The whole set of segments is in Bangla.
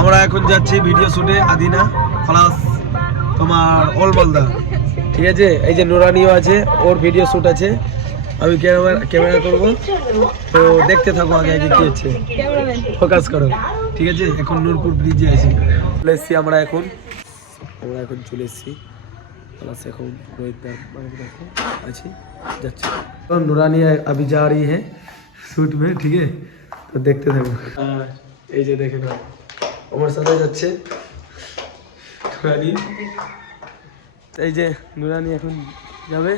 আমরা এখন যাচ্ছি ভিডিও শুটে আদিনা প্লাস তোমার অলমালদা, ঠিক আছে। এই যে নুরানিও আছে, ওর ভিডিও শুট আছে, আমি ক্যামেরা করব, তো দেখতে থাকো আগে আগে কি হচ্ছে, ফোকাস করো, ঠিক আছে। এখন নূরপুর ব্রিজে আছি, চলে এসছি আমরা এখন চলে এসছি प्लस এখন রোহিতদার আছি যাচ্ছি। তো নুরানি अभी जा रही है शूट में, ठीक है, তো দেখতে থাকো। এই যে দেখে নাও আমার সাথে যাচ্ছে নুরানি, এই যে নুরানি এখন যাবে,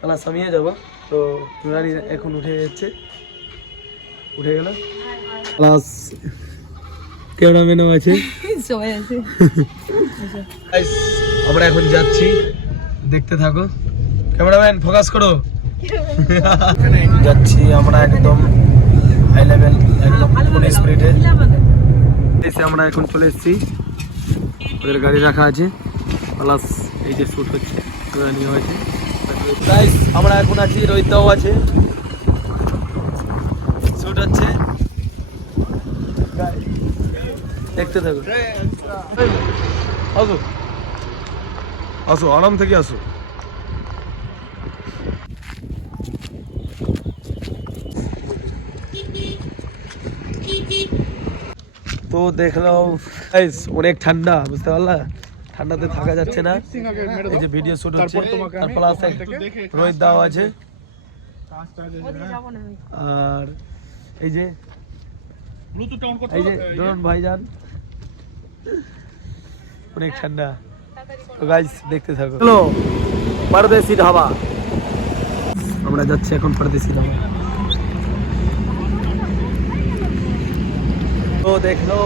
প্লাস আমিও যাবো। তো নুরানি এখন উঠে গেল, প্লাস ক্যামেরাম্যানও আছে, সবাই আছে। আমরা এখন যাচ্ছি, দেখতে থাকো, ক্যামেরাম্যান ফোকাস করো। যাচ্ছি আমরা একদম হাই লেভেল, একদম ফুল স্পিডে এসে আমরা এখন চলে এসেছি, ওদের গাড়ি রাখা আছে, প্লাস এই যে শ্যুট হচ্ছে নিয়ে হয়েছে। আমরা এখন আছি, রোহিতদাও আছে, শ্যুট হচ্ছে, দেখতে থাকো। আসো আসো, আরাম থেকে আসো। তো দেখলাম অনেক ঠান্ডা, বুঝতে পারলা, ঠান্ডাতে থাকা যাচ্ছে না। এই যে ভিডিও শুট হচ্ছে, আর প্লাস রোহিত দাও আছে, আর এই যে ড্রোন ভাইজান, অনেক ঠান্ডা। তো গাইস দেখতে থাকো। চলো পরদেশি ধাবা, আমরা যাচ্ছি এখন পরদেশি ধাবা। तो देख लो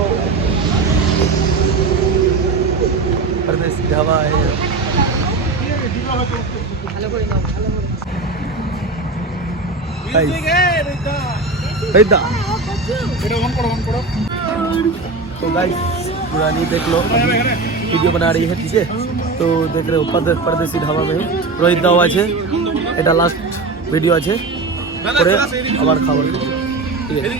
परदेसी ढाबा है। तो गाइस पुरानी देख लो, वीडियो बना रही है, ठीक है। तो देख रहे हो परदेसी ढाबा में रोहित दाव আছে, এটা লাস্ট ভিডিও আছে, পরে আবার খাবার খাবো, ঠিক আছে।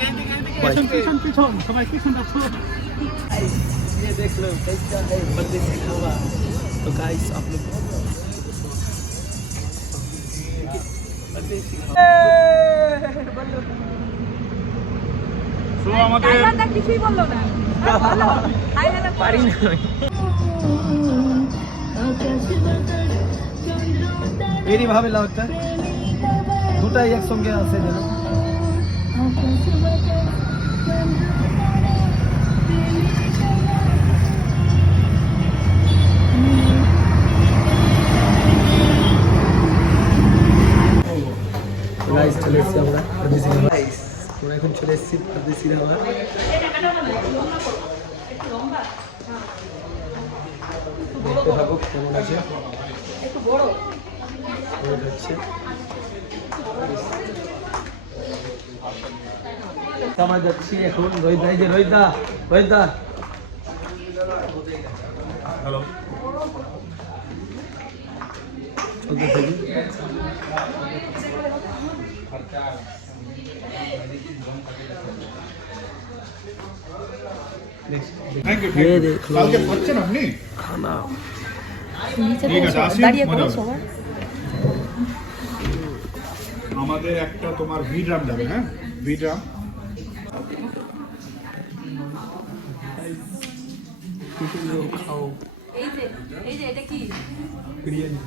ये देख लो कैसा है परदेसी ढाबा। तो गाइस आप लोग परदेसी सो আমাদের আলাদা কিছুই বললো না, পারি না এরই ভাবে লাগছে, দুটাই একসঙ্গে আছে যেন। গাইস চলে এসেছি আমরা পরদেশি ধাবা, আমরা এখন চলে এসেছি পরদেশি ধাবা। দেখতে থাকো কেমন আছে, একটু বড় হচ্ছে। আমরা যাচ্ছি এখন রোহিত দা, এই যে রোহিত দা হ্যালো চলতে থাকি। ये देख लो खाना, আমাদের একটা তোমার ভি ড্রাম যাবে, হ্যাঁ ভি ড্রাম। খাও, এই যে এটা কি বিরিয়ানি।